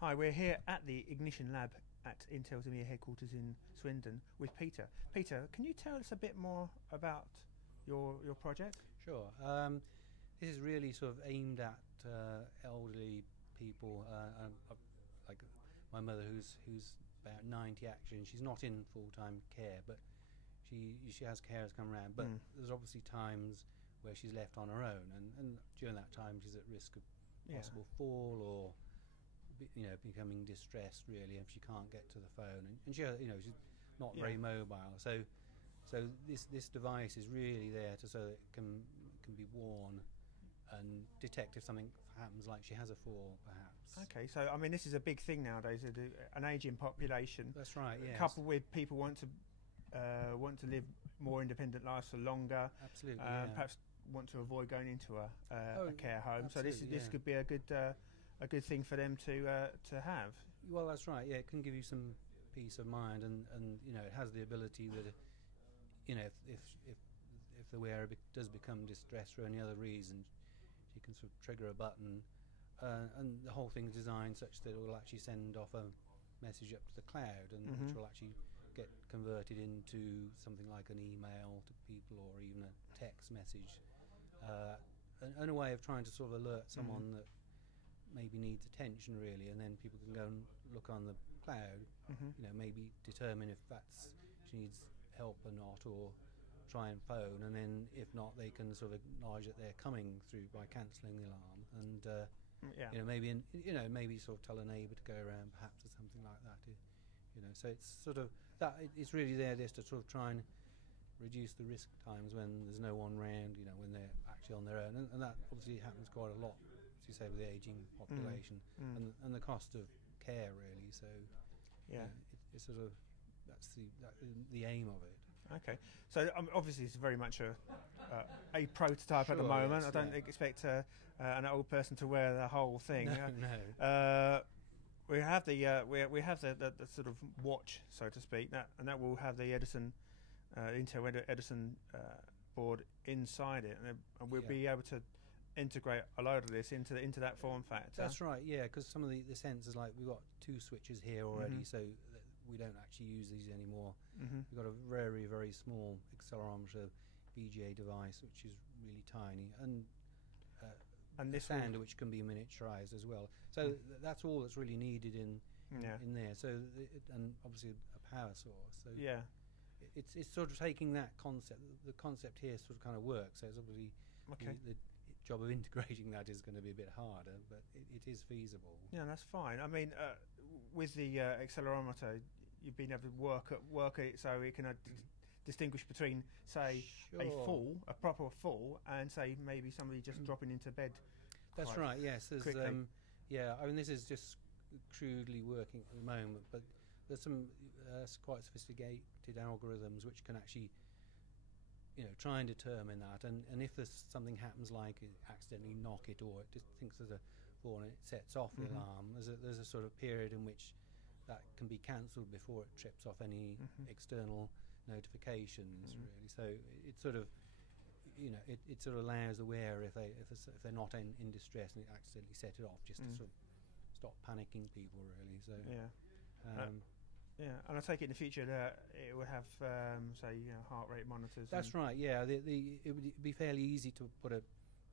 Hi, we're here at the Ignition Lab at Intel's EMEA headquarters in Swindon with Peter. Peter, can you tell us a bit more about your project? Sure. This is really sort of aimed at elderly people, like my mother, who's about 90 actually, and she's not in full-time care, but she has carers come around. But there's obviously times where she's left on her own, and during that time she's at risk of possible fall or becoming distressed really if she can't get to the phone, and she's not very mobile. So this device is really there so that it can be worn and detect if something happens, like she has a fall perhaps. Okay, so I mean this is a big thing nowadays, an ageing population. That's right, yes. Coupled with people want to live more independent lives for longer. Absolutely, perhaps want to avoid going into a care home. So this could be a good thing for them to have. Well, that's right. Yeah, it can give you some peace of mind, and it has the ability that if the wearer does become distressed for any other reason, you can sort of trigger a button, and the whole thing is designed such that it will actually send off a message up to the cloud, and which will actually get converted into something like an email to people, or even a text message, and a way of trying to sort of alert someone that maybe needs attention really, and then people can go and look on the cloud, maybe determine if she needs help or not, or try and phone, and then if not, they can sort of acknowledge that they're coming through by cancelling the alarm, and maybe sort of tell a neighbour to go around perhaps, or something like that. So it's sort of that. It's really there just to sort of try and reduce the risk times when there's no one round, when they're actually on their own, and that obviously happens quite a lot, as you say, with the ageing population and the cost of care really. So it's sort of that's the aim of it. Okay, so obviously it's very much a prototype at the moment. Yes, I don't expect an old person to wear the whole thing. No. We have the sort of watch, so to speak, and that will have the Edison, Intel Edison board inside it, and we'll be able to integrate a load of this into that form factor. That's right, yeah, because some of the sensors, like we've got 2 switches here already, so we don't actually use these anymore. We've got a very, very small accelerometer VGA device, which is really tiny, and this sander which can be miniaturized as well. So that's all that's really needed in there. So and obviously a power source. So it's sort of taking that concept. The concept here sort of kind of works. So it's obviously the job of integrating that is going to be a bit harder, but it is feasible. Yeah, that's fine. I mean, with the accelerometer, you've been able to work it so it can distinguish between, say, a proper fall, and say maybe somebody just dropping into bed. That's right. Yes. There's, I mean, this is just crudely working at the moment, but there's some quite sophisticated algorithms which can actually try and determine that, and if there's something happens, like it accidentally knock it, or it just thinks there's a fall and it sets off the alarm, there's a sort of period in which that can be cancelled before it trips off any external notifications really. So it sort of it sort of allows the wearer, if they're not in distress and it accidentally set it off, just to sort of stop panicking people really. So and I take it in the future that it would have, say, heart rate monitors. That's right. Yeah, it would be fairly easy to put a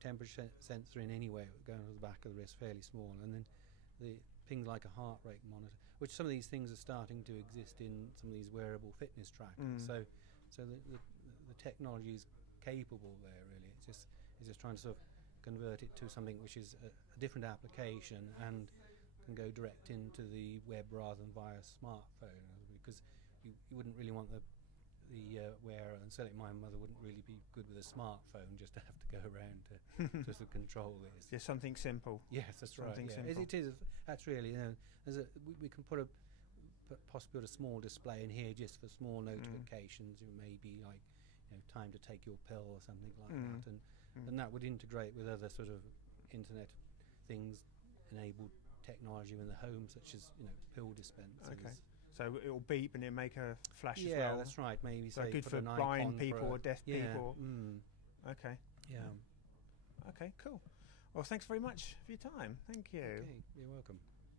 temperature sensor in anyway, going to the back of the wrist, fairly small, and then the things like a heart rate monitor, which some of these things are starting to exist in some of these wearable fitness trackers. So the technology is capable there really. It's just trying to sort of convert it to something which is a different application and can go direct into the web rather than via a smartphone, because you wouldn't really want the wearer, and certainly my mother wouldn't really be good with a smartphone just to have to go around to sort of control this. Just something simple. Yes, that's something right. Simple. It is. That's really. We can possibly put a small display in here just for small notifications. It may be like time to take your pill or something like that, and that would integrate with other sort of internet things enabled technology in the home, such as pill dispensers. Okay. So it'll beep and it'll make a flash as well. Yeah, that's right. Maybe so say good for blind people or deaf people. Okay. Yeah. Okay. Cool. Well, thanks very much for your time. Thank you. Okay. You're welcome.